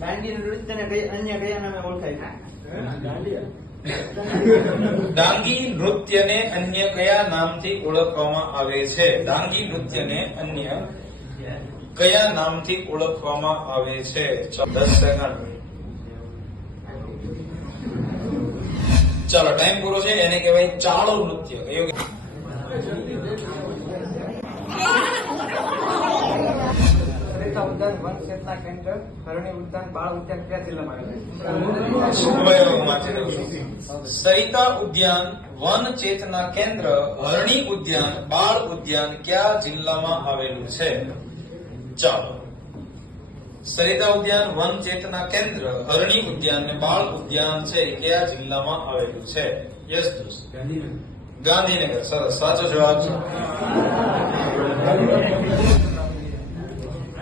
દાંડી નૃત્યને અન્ય કયા નામે ઓળખાય? ડાંગી નૃત્યને અન્ય કયા નામથી ઓળખવામાં આવે છે? ડાંગી નૃત્યને અન્ય કયા નામથી ઓળખવામાં આવે છે? 10 સેકન્ડ. ચાલો, ટાઈમ પૂરો છે. એને કહેવાય ચાળો નૃત્ય. કયું? ઉદ્યાન વન ચેતના કેન્દ્ર હરણી ઉદ્યાન બાળ ઉદ્યાન કયા જિલ્લામાં સરિતા ઉદ્યાન વન ચેતના કેન્દ્ર હરણી ઉદ્યાન બાળ ઉદ્યાન કયા જિલ્લામાં આવેલું છે? ચાલો, સરિતા ઉદ્યાન વન ચેતના કેન્દ્ર હરણી ઉદ્યાન ને બાળ ઉદ્યાન છે કયા જિલ્લામાં આવેલું છે? યસ દોસ્ત, ગાંધીનગર. સરસ, સાચો જવાબ છે.